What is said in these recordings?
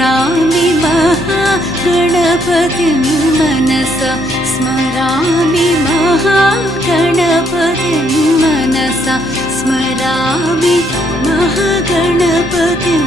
स्मरामि महागणपतिं मनसा स्मरामि महागणपतिं मनसा स्मरामि महागणपतिं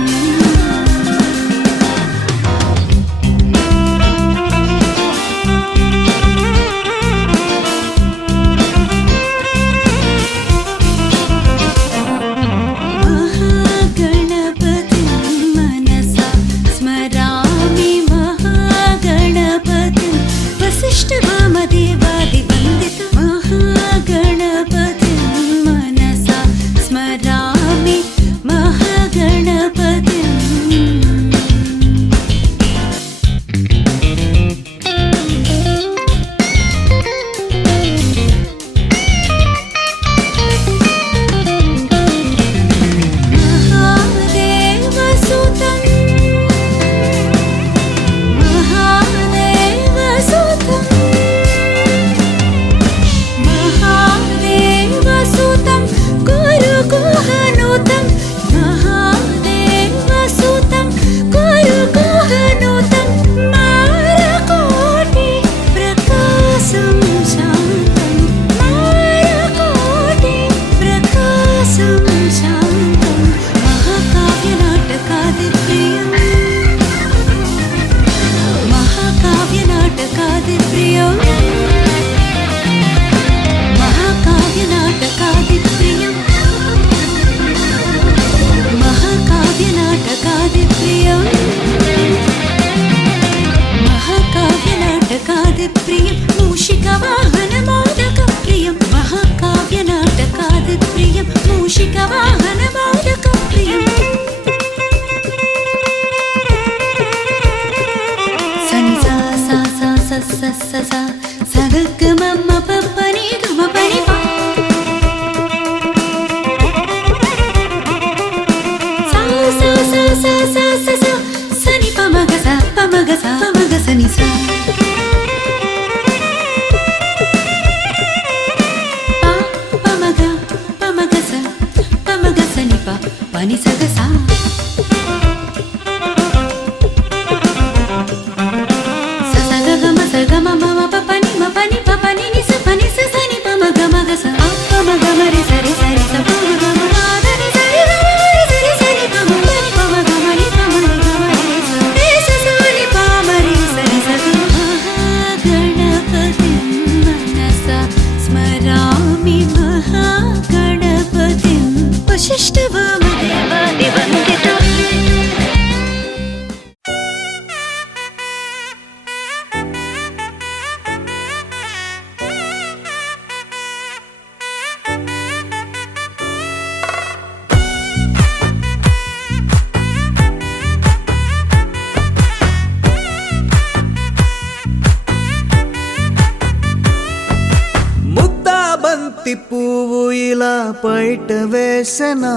పువ్వు ఇలా పైట వేసెనా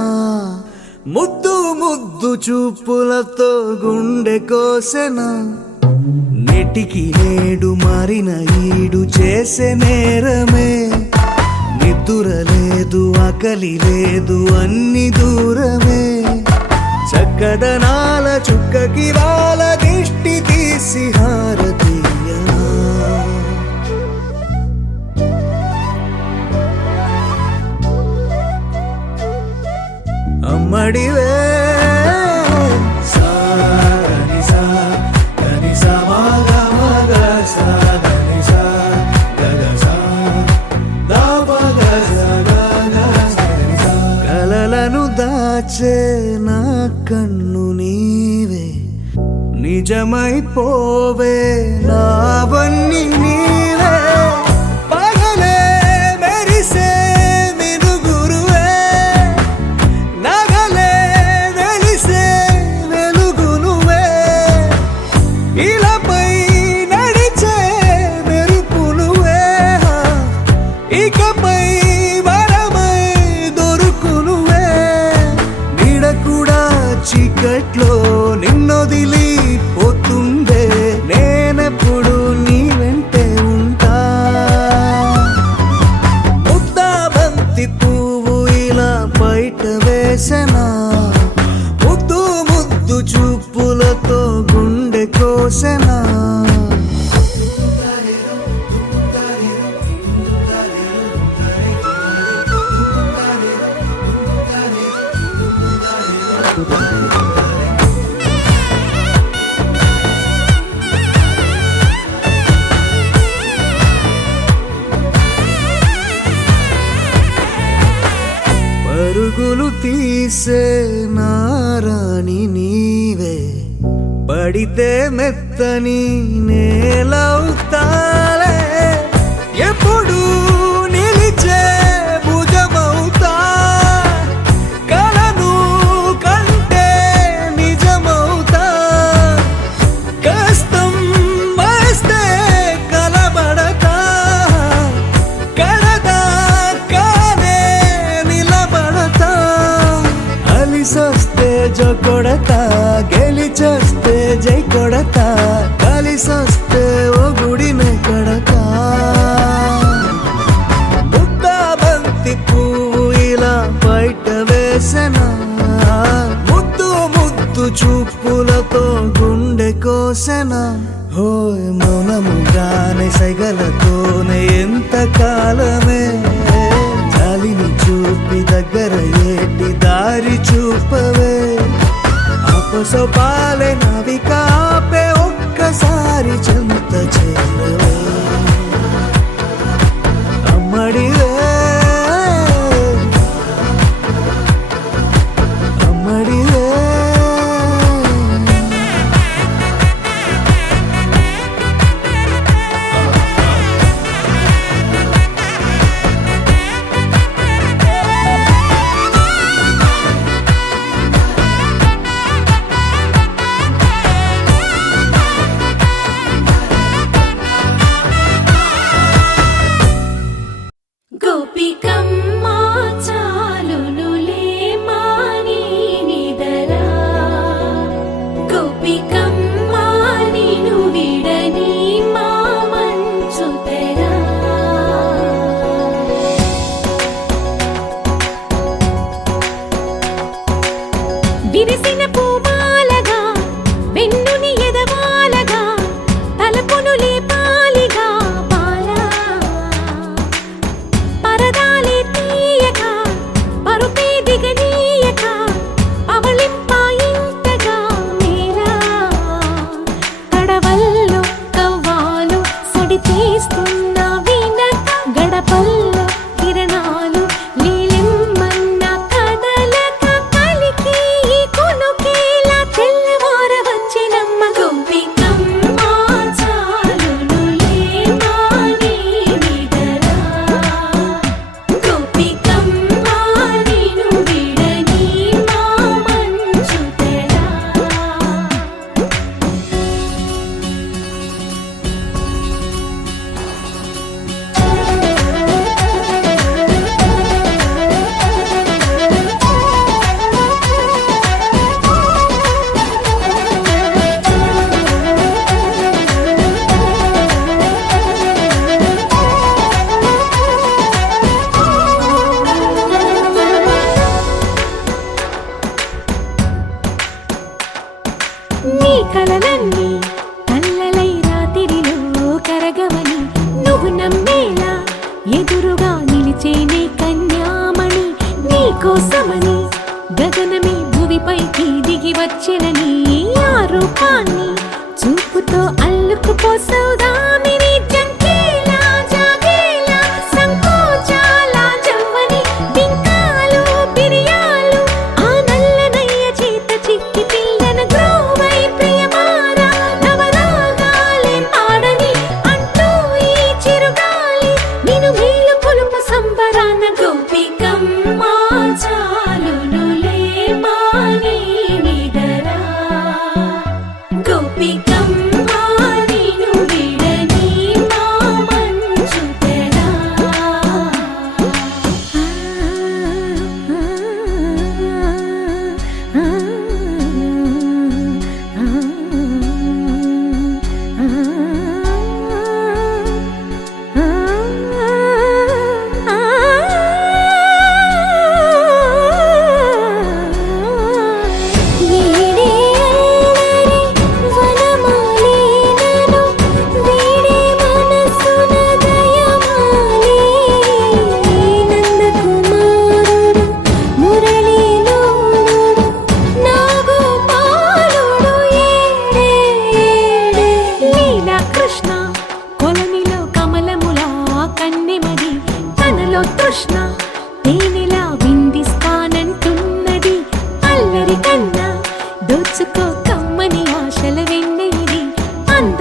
ముద్దు ముద్దు చూపులతో గుండె కోసెనా నెటికి నేడు మారిన ఈడు చేసే నేరమే నిద్ర లేదు ఆకలి లేదు అన్ని దూరమే చక్కదనాల చుక్కకి వాళ్ళ దిష్టి తీసి హారతీయా అమ్మడివే కలలను దాచే నా కన్ను నీవే నిజమైపోవే నావన్నీ నీవే పగలే మెరిసే మినుగురువే నగలే వెలిసే వెలుగు నువ్వే ఇలాపై నడిచే మెరుపు నువ్వే ఇకపై చీకట్లో నిన్నొదిలి పోతుందే నేనెప్పుడు నీ వెంటే ఉంటా ముద్దా బంతి పువ్వు ఇలా బయట వేసెనా ముద్దు ముద్దు చూపులతో పరుగులు తీసే నారాణి నీవే, పడితే మెత్తని నేలవుతాలే, ఎప్పుడు నిలిచే భుజమవుతా, కలను కంటే నిజమవుతా, కష్టం వస్తే కలబడతా, కడదాకానే నిలబడతా, అలిసొస్తే జో కొడతా, గెలిచొస్తే జై కొడతా, కలిసొస్తే ఓ గుడినే కడతా. ముద్దా బంతి పువ్వు ఇలా బయట వేసెనా, ముద్దు ముద్దు చూపులతో గుండె కోసెనా, హోయ్ మౌనముగానే సైగలతోనే ఎంత కాలమే, జాలిని చూపి దగ్గర ఏటి దారి చూపవే, అపసొపాలే నవిక ఆపే ఒక్కసారి చెంత చేరవే, అమ్మడివే అమ్మడివే. గోపికమ్మ చాలునులే మాని నిదరా, గోపికమ్మ నిను విడని మా మంచు తెరా. విరిసిన పూమాలగా వెన్నుని ఎదవాలగా, తలపును లేపాలిగా బాలా, పరదాలే తీయక పరుపే దిగనీయక, అవళింపాయింతగా మేరా, కడవల్లో కవ్వాలు సడి తీస్తున్న వినక, గడపల్లో కిరణాలు నీలిమ్మన్న కదలక, కలికి ఈ కొనుకేలా తెల్లవార వచ్చినమ్మ. గోపికమ్మ చాలునులే మాని నిదరా, గోపికమ్మ నిను విడని మా మంచు తెరా. నీ కలలన్నీ కల్లలై రాత్రిలో కరగవని, నువ్వు నమ్మేలా ఎదురుగా నిలిచేనే కన్యామణి, నీ కోసమని గగనమే భువిపైకి దిగి వచ్చినని, ఆ రూపాన్ని చూపుతో అల్లుకుపోసౌదామిని, జంకేలా జాగేలా సంకోచాల జవ్వని, బింకాలు బిరియాలు ఆ నల్లనయ్య చేత చిక్కి పిల్లన గ్రోవై ప్రియమారా, నవరాగాలే పాడని అంటూ ఈ చిరుగాలి నిన్ను మేలు కొలుపు సంబరాన. గోపికమ్మ చాలునులే మాని నిదరా, గోపికమ్మ నిను విడని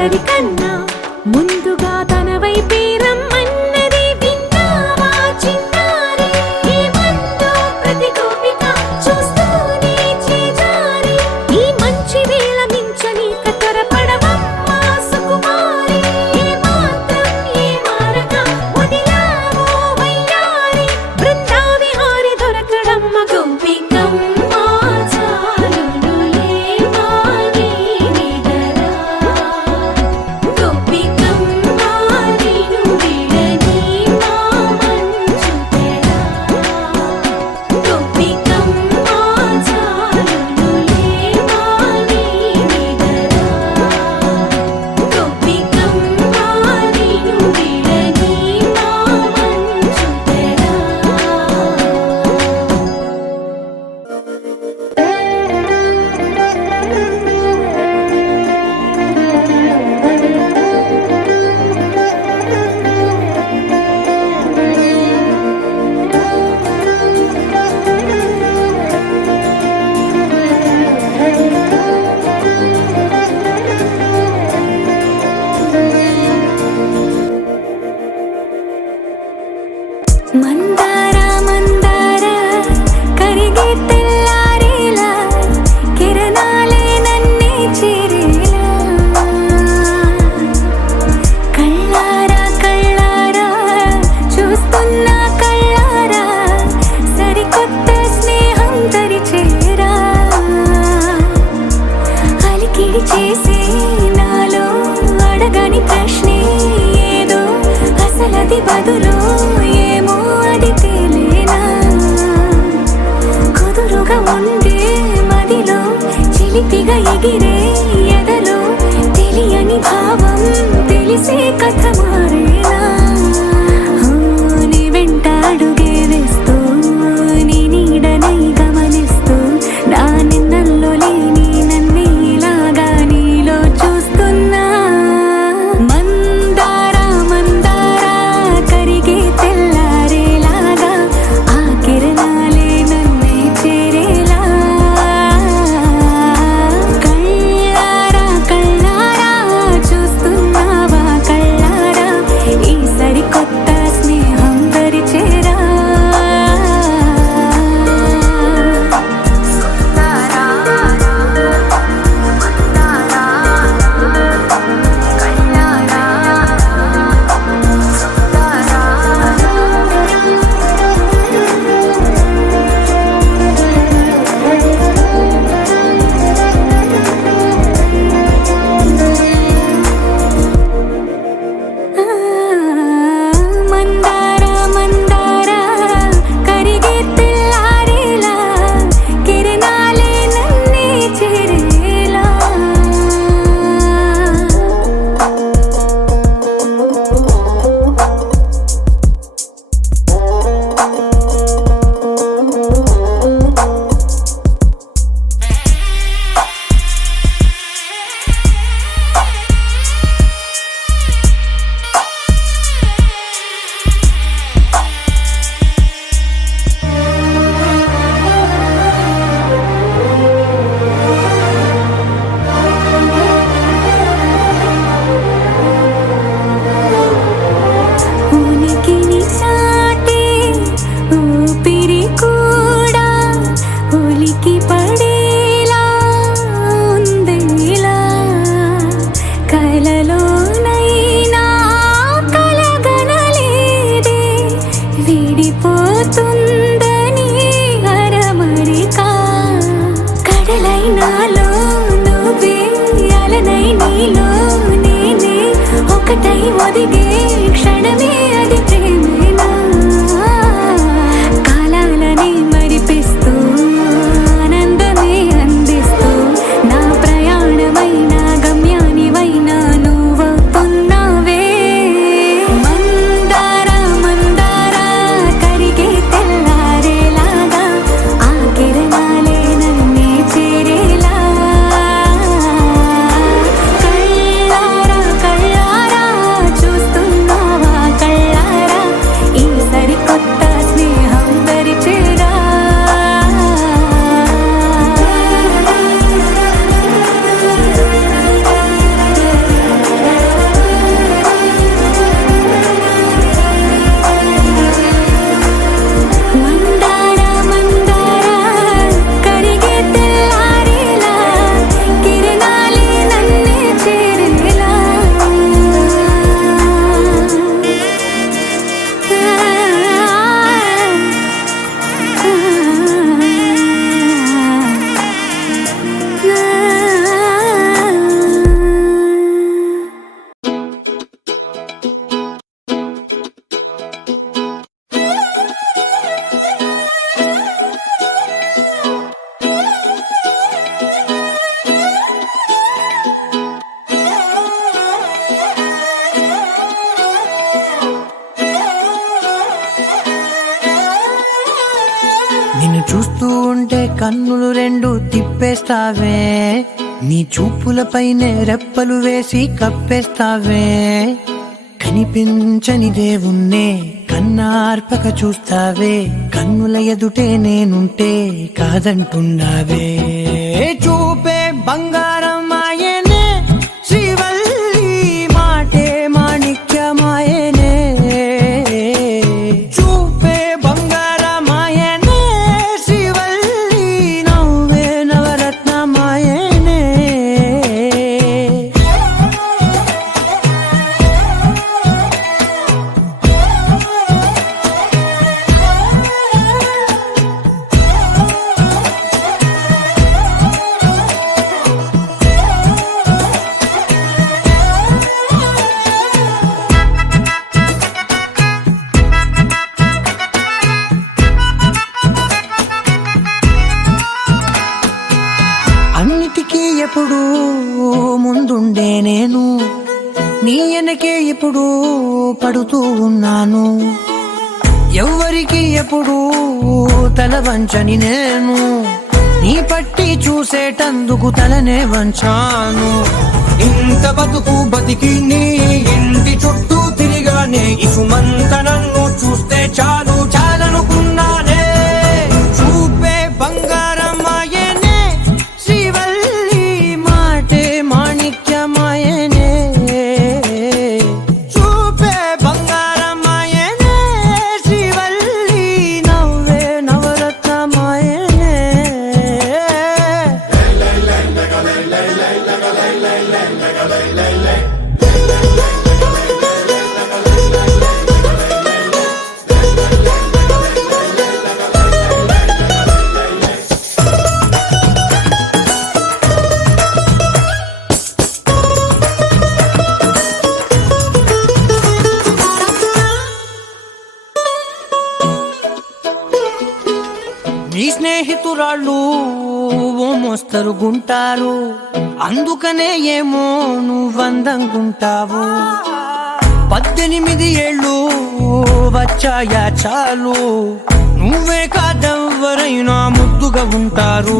ఎవరికన్నా ముందుగా తన వైపే రమ్మన్నది విన్నావా చిన్నారి ఏమందో ప్రతి గోపిక చూస్తూనే చేజారి ఈ మంచి వేళ మించని కతరపడవమ్మా సుకుమారి ఏ మాత్రం ఏ మారక వదిలావో వయ్యారి బృందావిహారి దొరకడమ్మ గోపికమ్మ చాలునులే మాని నిదరా గోపికమ్మ నిను విడని మా మంచు తెరా గోపికమ్మ చాలునులే మాని నిదరా గోపికమ్మ నిను విడని మా మంచు తెరా మందార మందార కరిగే తెల్లారేలా కిరణాలే నన్నే చేరేలా కళ్ళారా కళ్ళారా చూస్తున్నా కళ్ళారా సరికొత్త స్నేహం తరిచేరా అలికిడి చేసే నాలో అడగని ప్రశ్నే ఏదో అసలది బదులు ఏమో అది తేలేనా కుదురుగా ఉండే మదిలో చిలిపిగా ఎగిరే ఎదలో తెలియని భావం తెలిసే కథ మారేనా నీ వెంట అడుగే వేస్తూ నీ నీడనై గమనిస్తూ నా నిన్నల్లో లేని నన్నే ఇలాగా నీలో చూస్తున్నా మందార మందార కరిగే తెల్లారేలాగా ఆ కిరణాలే నన్నే చేరేలా కళ్ళారా కళ్ళారా చూస్తున్నావా కళ్ళారా కన్నులు రెండు తిప్పేస్తావే, నీ చూపులపైనే రెప్పలు వేసి కప్పేస్తావే, కనిపించని దేవుణ్ణే కన్నార్పక చూస్తావే, కన్నుల ఎదుటే నేనుంటే కాదంటున్నావే. చూపే బంగారం ఆయనే శ్రీవల్లి, మాటే మాణిక్యమాయనే. చూపే బంగారం ఆయనే శ్రీవల్లి, నవ్వే నవరత్నమాయనే. అన్నిటికీ ఎప్పుడు ముందుండే నేను, నీ వెనకే ఎప్పుడు పడుతూ ఉన్నాను, ఎవ్వరికి ఎప్పుడు తల వంచని నేను, నీ పట్టి చూసేటందుకు తలనే వంచాను. ఇంత బతుకు బతికి నీ ఇంటి చుట్టూ తిరిగానే, ఇసుమంత నన్ను చూస్తే చాలు చాలనుకున్నానే. చూపే బంగారం ఆయనే శ్రీవల్లి, మాటే మాణిక్యమాయనే. చూపే బంగారం ఆయనే శ్రీవల్లి, నవ్వే నవరత్నమాయనే. నీ స్నేహితురాళ్ళు ఓ మోస్తరుగుంటారు, అందుకనే ఏమో నువ్వందంగుంటావు. 18 ఏళ్ళు వచ్చాయా చాలు, నువ్వే కాదెవ్వరైనా ముద్దుగా ఉంటారు.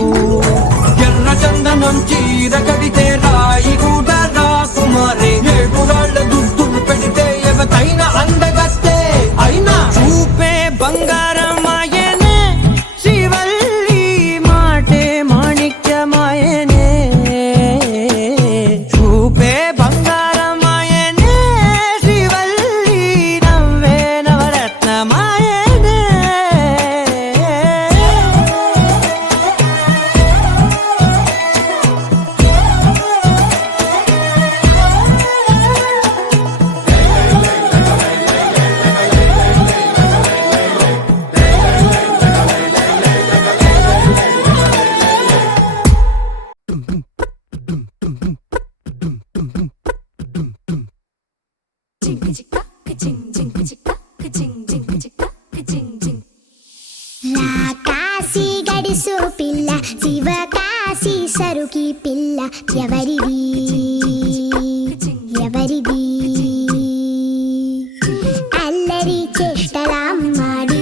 ఎర్ర చందనం చీర కడితే రాయి కూడా రాకుమారే, 7 రాళ్ళ దుద్దులు పెడితే ఎవతైనా అందగస్తే అయినా. చూపే బంగారం ఆయనే శ్రీవల్లి, మాటే మాణిక్యమాయనే. చూపే బంగారం ఆయనే శ్రీవల్లి, నవ్వే నవరత్నమాయనే. కాశీ గడిసు పిల్ల, శివకాశీ సరుకి పిల్ల, ఎవరిది ఎవరిది? అల్లరి చేష్టలామ్మాడి,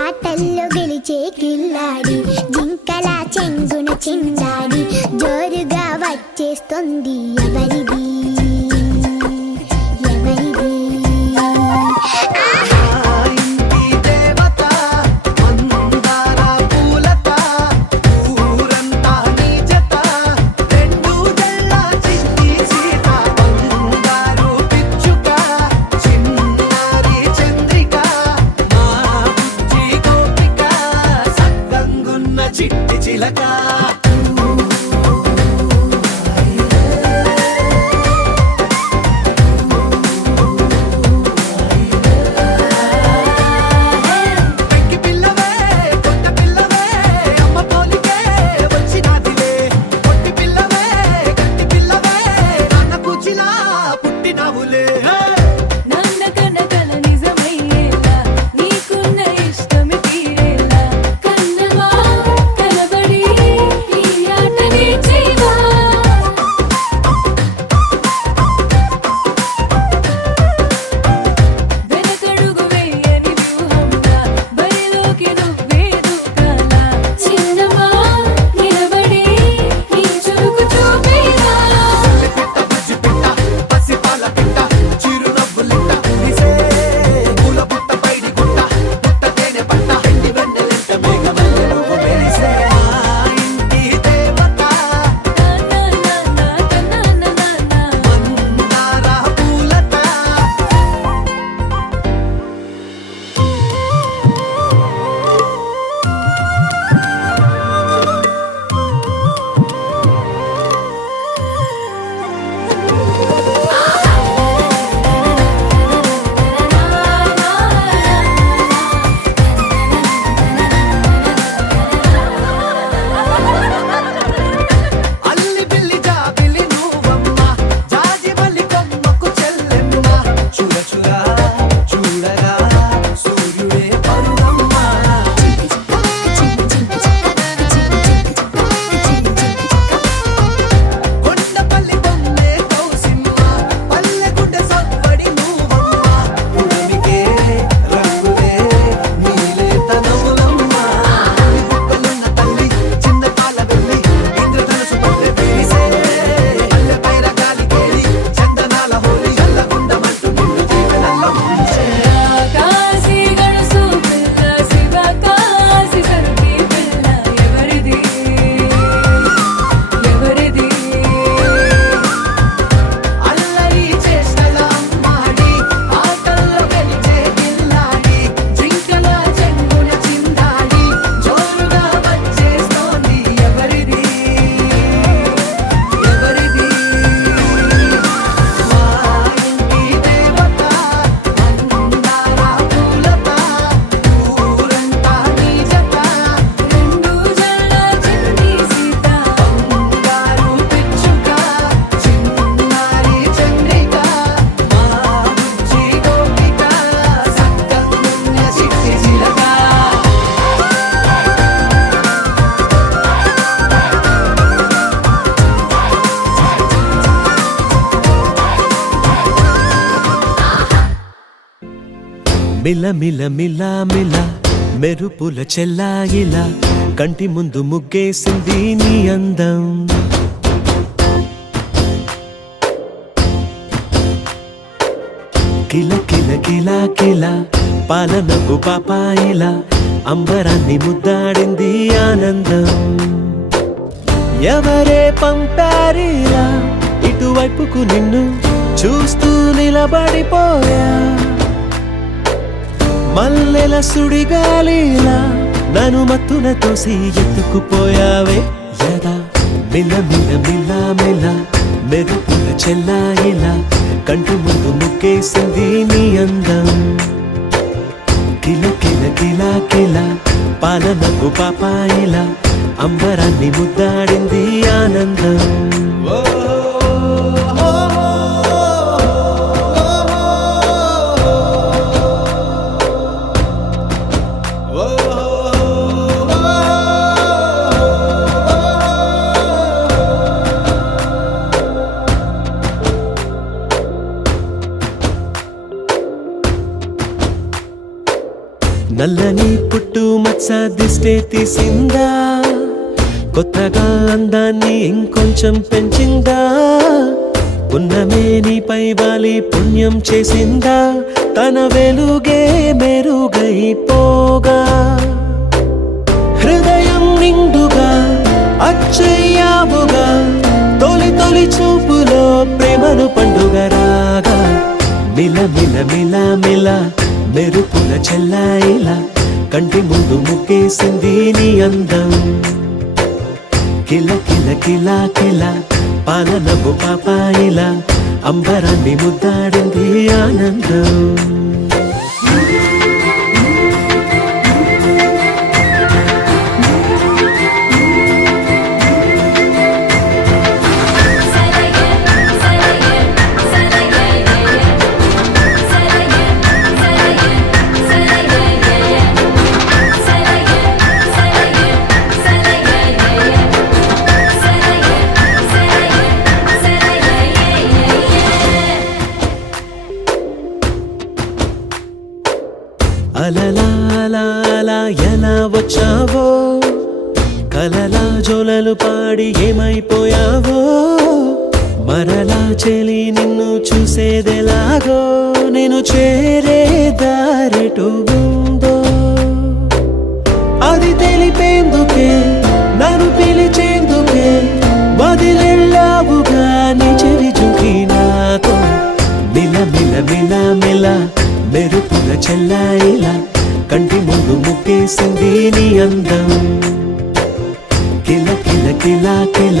ఆటల్లో గెలిచే కిల్లాడి, జింకల చెంగున చిందాడి, జోరుగా వచ్చేస్తుంది ఎవరిది ఎవరిది? చిట్టి చిలక మిల మిల మిల మిల మెరుపుల చెల్లాయిలా కంటి ముందు ముగ్గేసింది నీ అందం కిల కిల కిల కిల పాలనకు పాపాయిలా అంబరాన్ని ముద్దాడింది ఆనందం ఎవరే పంపారిలా ఇటువైపుకు నిన్ను చూస్తూ నిలబడిపోయా మల్లెల సుడిగాలిలా నన్ను మత్తున తోసి ఎత్తుకుపోయావే యదా మిల మిల మిల మిల మెరుపుల చెల్లాయిలా కంటి ముందు ముగ్గేసింది నీ అందం కిల కిల కిల కిల పాలనకు పాపాయిలా అంబరాన్ని ముద్దాడింది ఆనందం నల్లని పుట్టు మచ్చ దిష్టే తీసిందా కొత్తగా అందాన్ని ఇంకొంచెం పెంచిందా పున్నమే నీపై వాలి పుణ్యం చేసిందా తన వెలుగే మెరుగైపోగా హృదయం నిండుగా అచ్చయ్యావుగా తొలి తొలి చూపులో ప్రేమను పండుగ రాగా మిల మిల మిల మిల మెరుపుల చెల్లాయిలా కంటి ముందు ముగ్గేసింది నీ అందం కిల కిల కిల కిల పాలనకు పాపాయిలా అంబరాన్ని ముద్దాడింది ఆనందం అలలా అలా ఎలా వచ్చావో కలలా జోలలు పాడి ఏమైపోయావో మరలా చెలి నిన్ను చూసేదెలాగో నేను చేరే దారెటు ఉందో అది తెలిపేందుకే నన్ను పిలిచేందుకే వదిలెళ్ళావుగా నీ చెవి జుకి నాతో మిల మిల మిల మిల మెరుపుల చెల్లాయిలా కంటి ముందు ముగ్గేసింది నీ అందం కిల కిల కిల కిల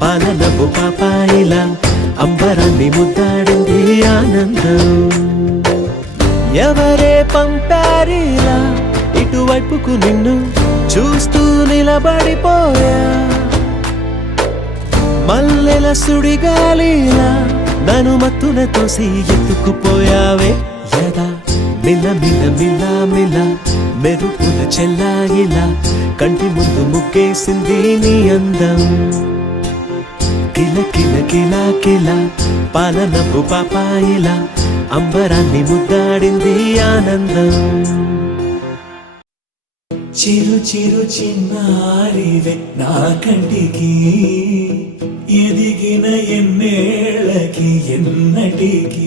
పాలనకు పాపాయిలా అంబరాన్ని ముద్దాడింది ఆనందం ఎవరే పంపారిలా ఇటువైపుకు నిన్ను చూస్తూ నిలబడిపోయా మల్లెల సుడిగాలిలా నన్ను మత్తున తోసి ఎత్తుకుపోయావే యదా మిల మిల మిల మిల మెరుపుల చెల్లాయిలా కంటి ముందు ముగ్గేసింది నీ అందం కిల కిల కిల కిల పాలనకు పాపాయిలా అంబరాన్ని ముద్దాడింది ఆనందం చిరు చిరు చిన్నారివే నా కంటికి ఎదిగిన ఎన్నేళ్ళకి ఎన్నటికి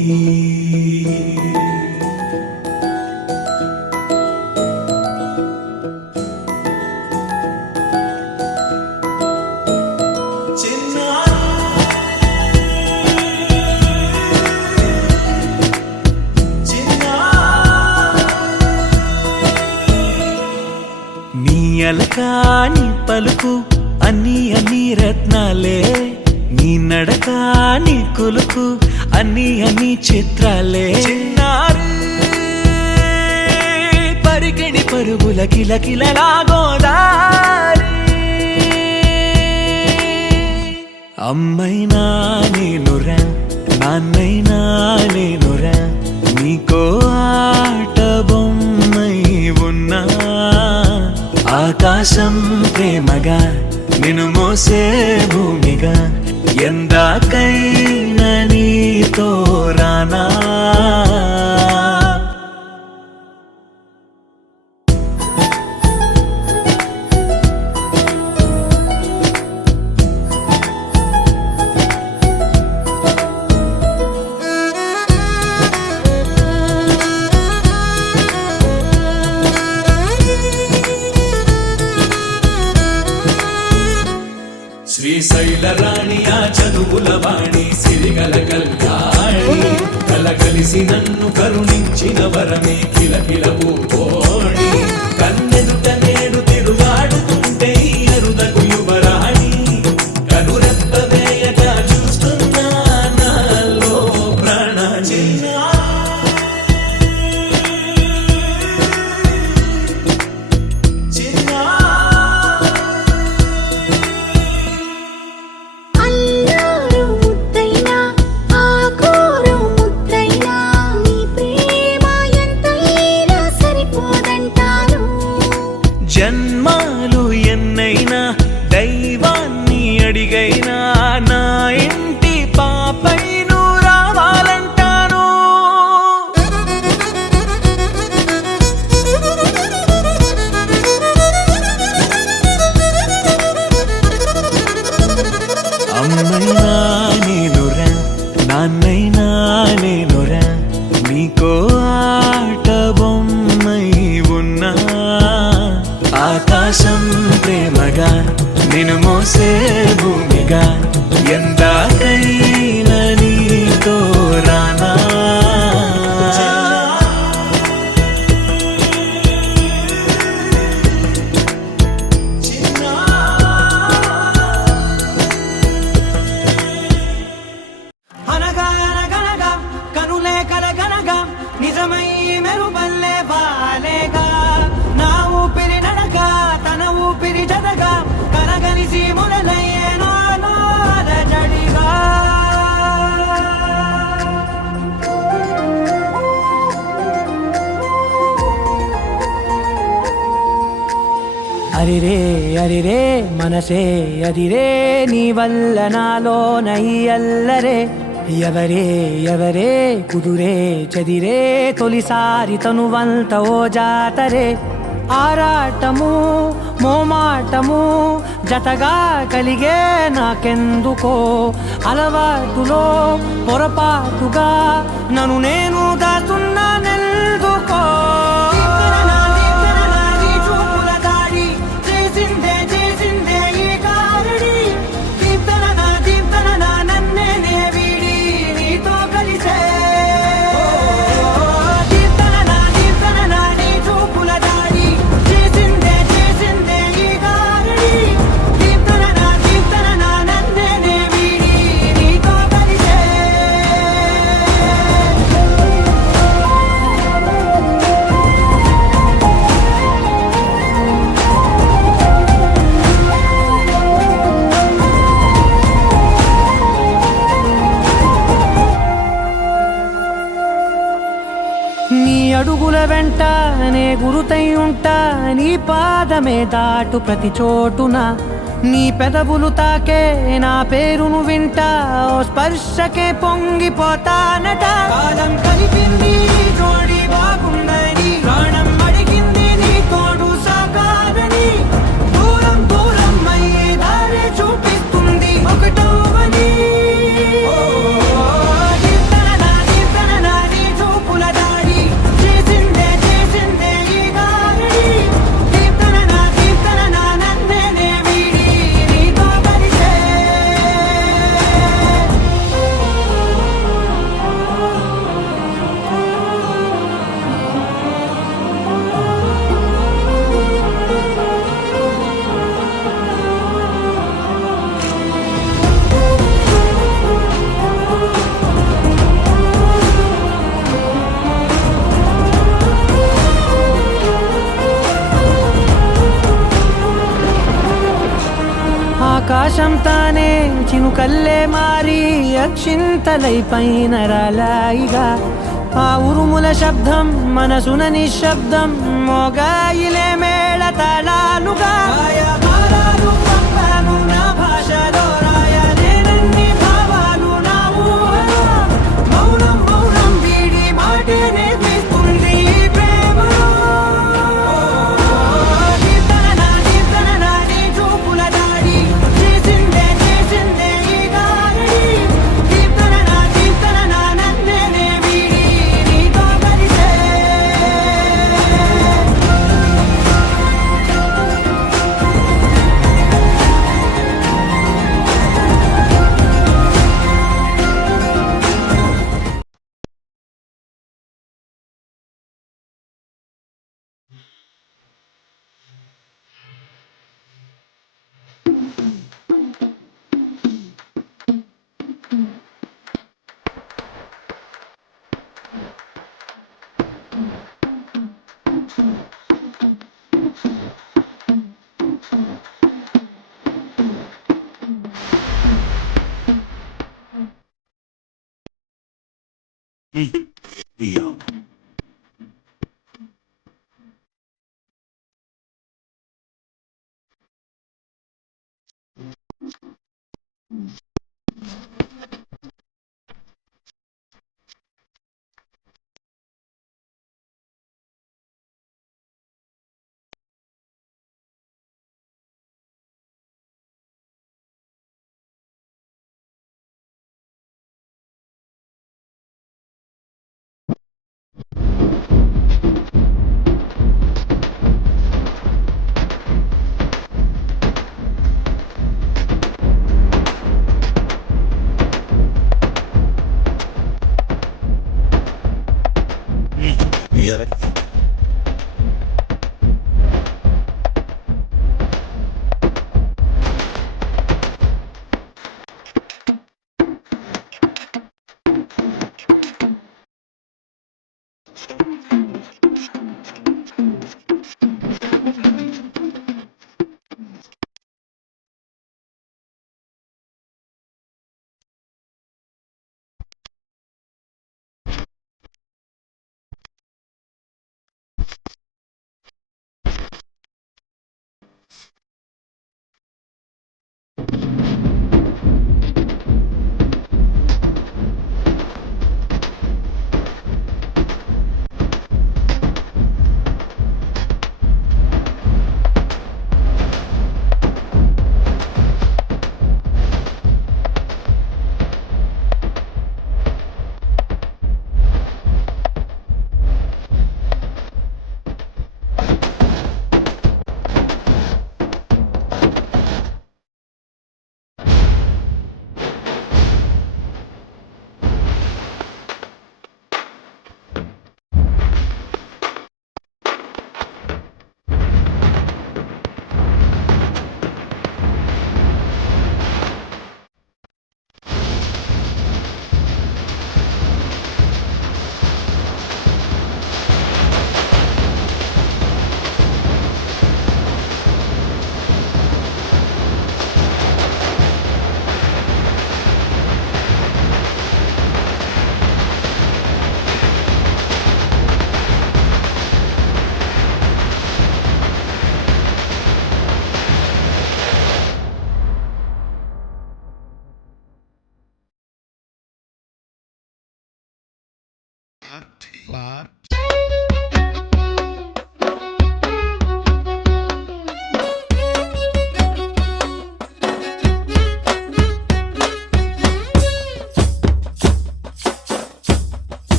అలకాని పలుకు అన్ని అన్ని రత్నాలే నీ నడక నీ కులుకు అన్ని అన్ని చిత్రాలే చిన్నారు పరికిణి పరుగుల కిల కిలలాగోదారి అమ్మైనా నేనురా నాన్నైనా నేనురా నీకో ఆట బొమ్మై ఉన్నా ఆకాశం ప్రేమగా నిన్ను మోసే భూమిగా ఎందాకైనా నీతో రానా శ్రీశైల రాణి ఆ చదువుల వాణి సిరిగల కళ్యాణి కలగలిసి నన్ను కరుణించిన వరమే కిలకిల పూకోణి కన్నెదుట నేడు తిరుగాడుతుంటే అరుదకు యువరాణి కనురెప్ప వేయక చూస్తున్నా నాలో ప్రాణ అల్లారు ముద్దైనా ఆకోరు ముద్దైనా నీ ప్రేమ ఎంతైనా సరిపోదంటాను. జన్మాలు ఎన్నైనా దైవాన్ని అడిగైనా నా ఇంటి పాపై నువ్వు రావాలంటాను. అమ్మైనా నేనురా నాన్నైనా నేనురా నీకో ఆట బొమ్మై ఉన్నా ఆకాశం ప్రేమగా నిన్ను మోసే భూమిగా ఎందాకైనా నీతో రానా అనగా అనగనగా కనులే కలగనగా నిజమై మెరుపల్లే వాలేగా నా ఊపిరి నడక తన ఊపిరి జదగా కలగలిసి మొదలయ్యే నాలో అలజడిగా అరిరే అరిరే మనసే అదిరే నీ వల్ల నాలో నై అల్లరే ఎవరే ఎవరే కుదురే చదిరే తొలిసారి తనువంత ఓ జాతరే ఆరాటము మోమాటము జతగా కలిగే నాకెందుకో అలవాటులో పొరపాటుగా నన్ను నేను దాచున్నానెందుకో నీ అడుగుల వెంట నే గురుతై ఉంటా నీ పాదమే దాటు ప్రతి చోటున నీ పెదవులు తాకే నా పేరును వింటా ఓ స్పర్శకే పొంగిపోతానట కాలం కలిపింది జోడి బాగుందని ప్రాణం అడిగింది నీ తోడు సాగాలని దూరం దూరం అయ్యే దారి చూపిస్తుంది ఒకటవని ఆకాశం తానే చినుకల్లే మారి అక్షింతలై పైన రాలాయిగా ఆ ఉరుముల శబ్దం మనసున నిశ్శబ్దం మోగాయిలే మేళ తాళాలుగా నా భాషలో రాయలేనన్ని భావాలు నా ఊహలో మౌనం మౌనం వీడి మాటే నేర్పిస్తుంది ప్రేమలో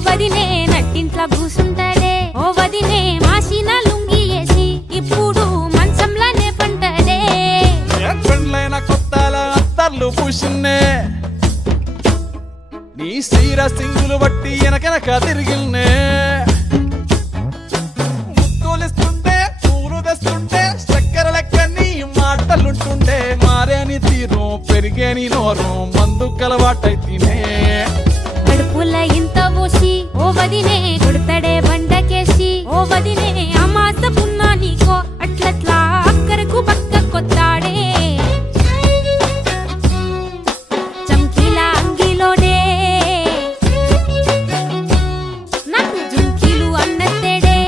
వదినే నట్టింట్లా కూసుంటాడే ఓ వదినే మాసిన లుంగి వేసి ఇప్పుడు మంచంలానే పంటడే పెళ్ళైన కొత్తల అత్తర్లు పూసిన్నే నీ సీర సింగులు బట్టి వెనకెనక తిరిగిల్నే ముత్తులిస్తుంటే పూలు తెస్తుంటే చక్కెర లెక్క నీ మాటలుంటుండే మారేని తీరు పెరిగేని నోరు మందు కలవాటైతేనే కడుపుల ఇంత పోసి ఓ వదినే కొడతాడే బండకేసి ఓ వదినే అమాస పున్నా నీకో అట్లట్లా అక్కరకు పక్క కొత్తాడే చంకీల అంగిలోనే నాకు జుంకీలు అన్నత్తేడే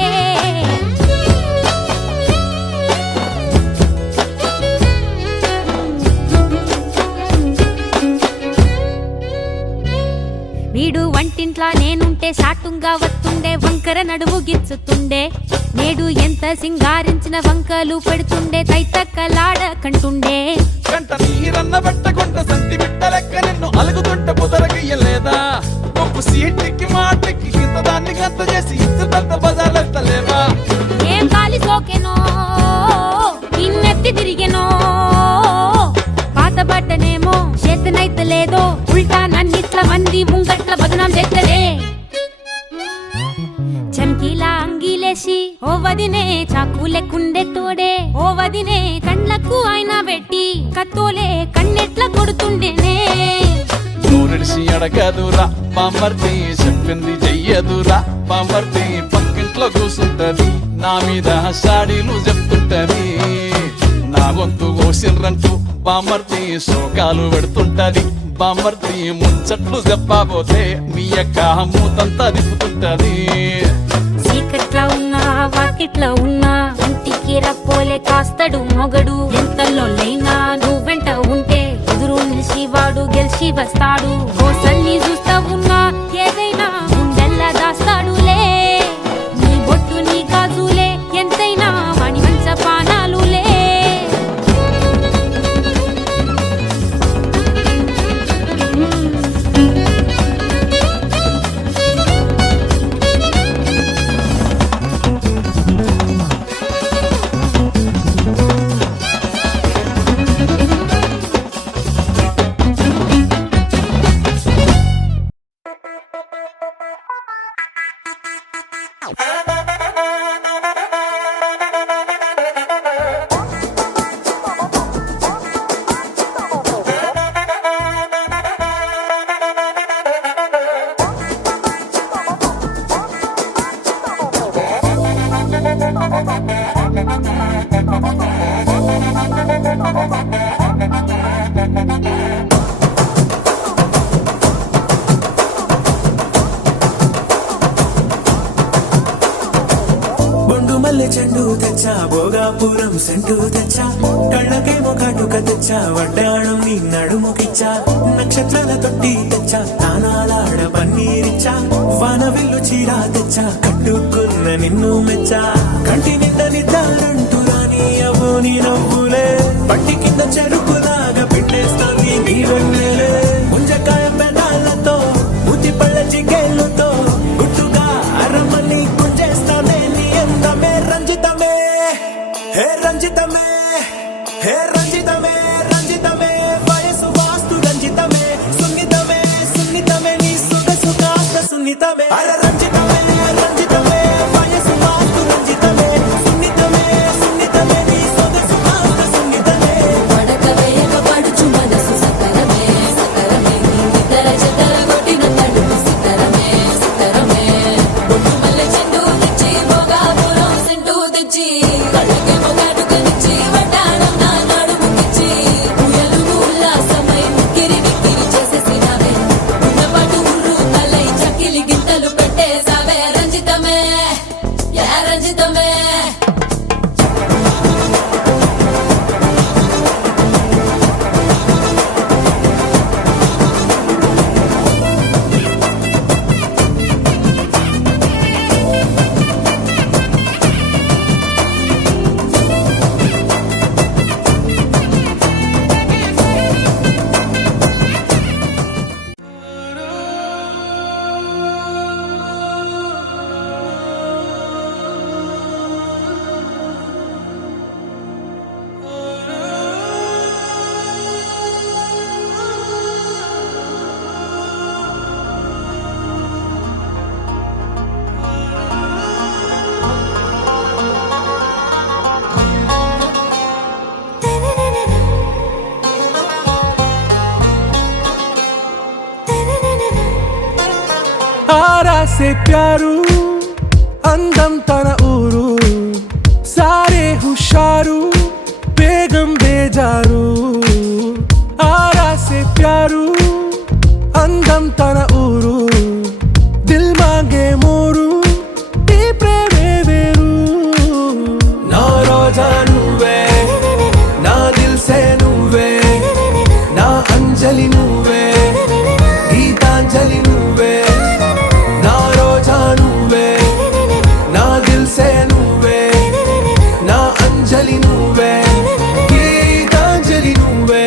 వీడు వంటింట్లా నేనుంటే సాటుంగా వస్తుండే వంకర నడుము గిచ్చుతుండే నేడు ఎంత సింగారించిన వంకలు పెడుతుండే తైతక్కలాడ కంటుండే కంట నీరన్న పెట్టకుంట సంటి బిడ్డ లెక్క నిన్ను అలుగుతుంటే పుదరగయ్యలేదా గొప్ప సీటికి మాటకి ఇంత దాన్ని గంత చేసి ఇద్దరు బజార్లెత్తలేవా ఏం గాలి సోకెనో ఇన్నెత్తి తిరిగెనో పాత బట్టనేమో చేతనైతే లేదో ఉల్టా నన్నిట్ల మంది ముంగట్ల బదనాం చేస్తలే చంకీలా అంగిలే ముద్దులేసి ఓ వదినే చాకులెక్కుండే తోడే ఓ వదినే కండ్లకు ఆయన పెట్టి కత్తోలే కన్నెట్ల కొడుతుండేనే నూరిడిసి అడగదురా బామర్ది చెప్పింది చెయ్యదురా బామర్ది పక్కింట్లో కూసుంటది నా మీద సాడీలు చెప్తుంటది నా గొంతు కోసిండ్రంటూ బామర్ది శోకాలు పెడుతుంటది బామర్ది ముచ్చట్లు చెప్పబోతే మీ యొక్క మూతంతా తిప్పుతుంటది చీకట్లా ఉన్నా వాకిట్లా ఉన్నా ఇంటికి రప్పోలే కాస్తడు మొగడు ఎంతలో లేనా నువ్వు వెంట ఉంటే ఎదురు నిలిచి వాడు గెలిచి వస్తాడు కోసల్ని చూస్తా ఉన్నా ఏదైనా గుండెల్లా దాస్తాడులే నీ బొట్టు నీ గాజులే ఎంతైనా వాణి మంచ పానాలులే బొండు మల్లె చెండు తెచ్చా భోగాపురం సెంటు తెచ్చా కళ్ళకేమో కాటుక తెచ్చా వడ్డాణం నీ నడుముకిచ్చా నక్షత్రాల తొట్టి తెచ్చా తానాలాడ పన్నీరిచ్చా వాన విల్లు చీర తెచ్చా కట్టుకున్న నిన్ను మెచ్చా కంటి నిండా నిద్దారంటూ రాని అవ్వు నీ నవ్వులే పట్టి కింద చెరుకులాగా పిండేస్తాంది నీ వెన్నెలే ముంజకాయ పెదాలతో మూతి పళ్ళ చికేళ్ళతో గుట్టుగా అరమని గుంజేస్తానే నీ అందమే రంజితమే హే రంజితమే హే రంజితమే రంజితమే వయసు వాస్తు రంజితమే సున్నితమే సున్నితమే నీ సొగసు కాస్త సున్నితమే అర రంజితమే రంజితమే వయసు వాస్తు రంజితమే సున్నితమే సున్నితమే నీ సొగసు కాస్త సున్నితమే పడకవేగ పడుచు మనసు సకరమే సకరమే ఇతర చెతర కొట్టిన తడుపు సితరమే సితరమే బొట్టు మల్లె చెండు తెచ్చి భోగాపురం సెంటు తెచ్చి కళ్ళకేమో కాటుక తెచ్చి వడ్డాణం నా నడుముకిచ్చి ఉయ్యలు ఉల్లాసమై ముక్కిరి మిక్కిరి చేసేసినావే ఉన్నపాటు ఉర్రు తలై చక్కిలి గింతలు పెట్టేసావే రంజితమే యా రంజితమే आरा से प्यारू అందం తన ఊరు సారే హుషారు బేగం బేజారు ఆరా సే ప్యారు అందం తన ఊరు దిల్ మాంగే మోరు ఈ ప్రేమే వేరు నా రోజా నువ్వే నా దిల్ సే నువ్వే నా అంజలి నువ్వే గీతాంజలి నువ్వే నా రోజా నువ్వే నా దిల్ సే నువ్వే నా అంజలి నువ్వే గీతాంజలి నువ్వే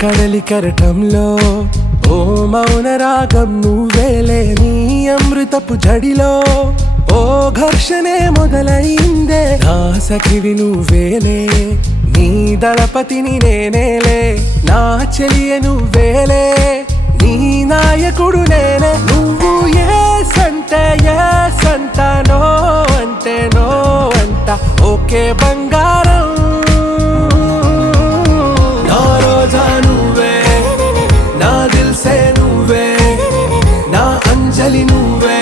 కడలి కెరటంలో ఓ మౌన రాగం నువ్వేలే, నీ అమృతపు జడిలో ఓ ఘర్షణే మొదలైందే. నా సఖివి నువ్వేలే, నీ దళపతిని నేనేలే, నా చెలియ నువ్వేలే, నీ నాయకుడు నేనే. నువ్వు ఏ సంటే ఏ సంట, నో అంటే నో అంట, ఓకే బంగారం. నా రోజా నువ్వే, నా దిల్సే నువ్వే, నా అంజలి నువ్వే,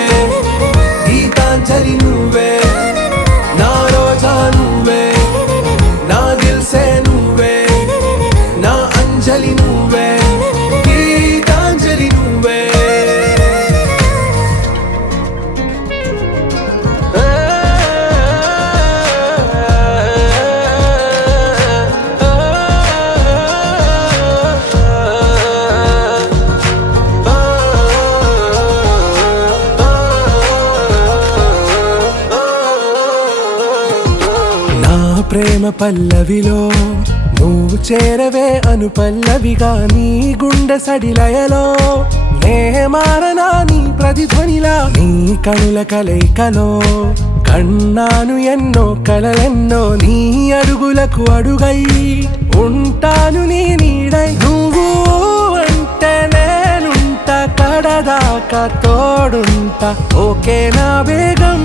గీతాంజలి నువ్వే. నా రోజా నువ్వే, నా దిల్సే నువ్వే, నా అంజలి నువ్వే, గీతాంజలి నువ్వే. నా ప్రేమ పల్లవిలో నువ్వు చేరవే అను పల్లవిగా, నీ గుండె సడిలయలో నే మారనా నీ ప్రతిధ్వనిలా. నీ కనుల కలయికలో కన్నాను ఎన్నో కలలెన్నో, నీ అడుగులకు అడుగై ఉంటాను నీ నీడై. నువ్వు అంటే నేనుంట, కడదాకా తోడుంట, ఓకే నా బేగం.